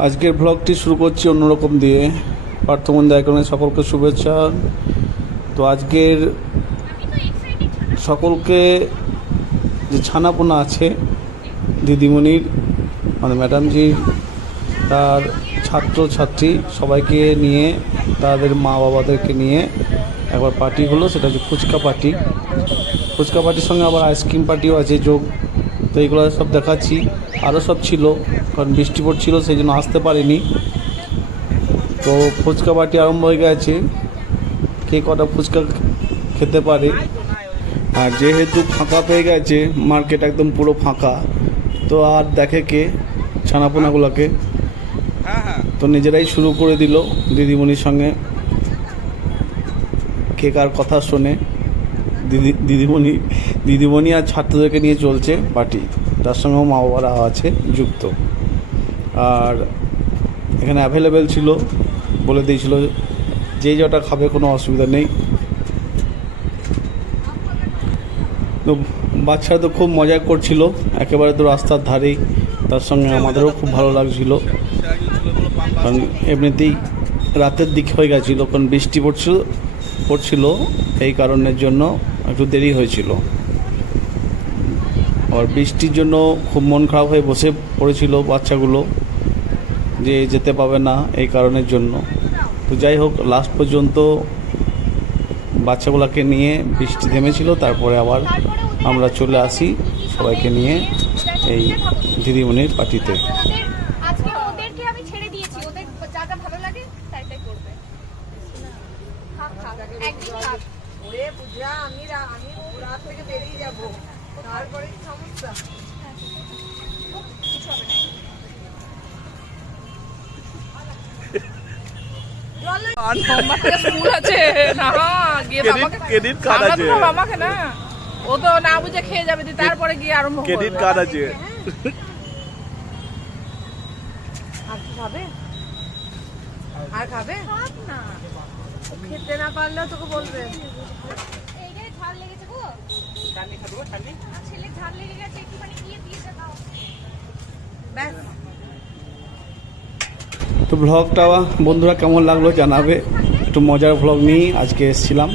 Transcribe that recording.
আজকের ব্লগটি শুরু করছি অন্যরকম দিয়ে। পার্থমন্দির আইকনে সকলকে শুভেচ্ছা। তো আজকের সকলকে যে ছানাপোনা আছে দিদিমণির মানে ম্যাডামজির, তার ছাত্রছাত্রী সবাইকে নিয়ে, তাদের মা বাবাদেরকে নিয়ে একবার পার্টি হলো। সেটা হচ্ছে ফুচকা পার্টি। ফুচকা পার্টির সঙ্গে আবার আইসক্রিম পার্টিও আছে যোগ। তো এইগুলো সব দেখাচ্ছি। আরও সব ছিল, কারণ বৃষ্টি পড়ছিল সেই জন্য আসতে পারিনি। তো ফুচকা পার্টি আরম্ভ হয়ে গেছে, কে কটা ফুচকা খেতে পারে। আর যেহেতু ফাঁকা পেয়ে গেছে, মার্কেট একদম পুরো ফাঁকা, তো আর দেখে কে ছানাপোনাগুলোকে, তো নিজেরাই শুরু করে দিল দিদিমণির সঙ্গে। কে কার কথা শোনে। দিদিমণি আর ছাত্রদেরকে নিয়ে চলছে পার্টি, তার সঙ্গেও মা বাবারা আছে যুক্ত। আর এখানে অ্যাভেলেবেল ছিল, বলে দিয়েছিল যে যটা খাবে কোনো অসুবিধা নেই। তো বাচ্চারা তো খুব মজা করছিল, একেবারে তো রাস্তার ধারেই। তার সঙ্গে আমাদেরও খুব ভালো লাগছিল, কারণ এমনিতেই রাতের দিকে হয়ে গেছিলো, কারণ বৃষ্টি পড়ছিল এই কারণের জন্য একটু দেরি হয়েছিল। আর বৃষ্টির জন্য খুব মন খারাপ হয়ে বসে পড়েছিল বাচ্চাগুলো, যে যেতে পাবে না এই কারণের জন্য। তো যাই হোক, লাস্ট পর্যন্ত বাচ্চাগুলোকে নিয়ে বৃষ্টি থেমেছিল, তারপরে আবার আমরা চলে আসি সবাইকে নিয়ে এই দিদিমণির পার্টিতে। ও তো না বুঝে খেয়ে যাবে, তারপরে গিয়ে আরম্ভ করবে। ক্রেডিট কার্ড আছে। আর খাবে? আর খাবে না, খেতে না পারলেও তোকে বলবে। এইটাই ঝাল লেগেছে গো। চাটনি খাবো? চাটনি ছেলে ঝাল লেগে গেছে, একটুখানি দিয়ে দিয়েছে দাও ব্যাস। তো ব্লগটা বন্ধুরা কেমন লাগলো জানাবে। একটু মজার ব্লগ নিয়ে আজকে এসেছিলাম।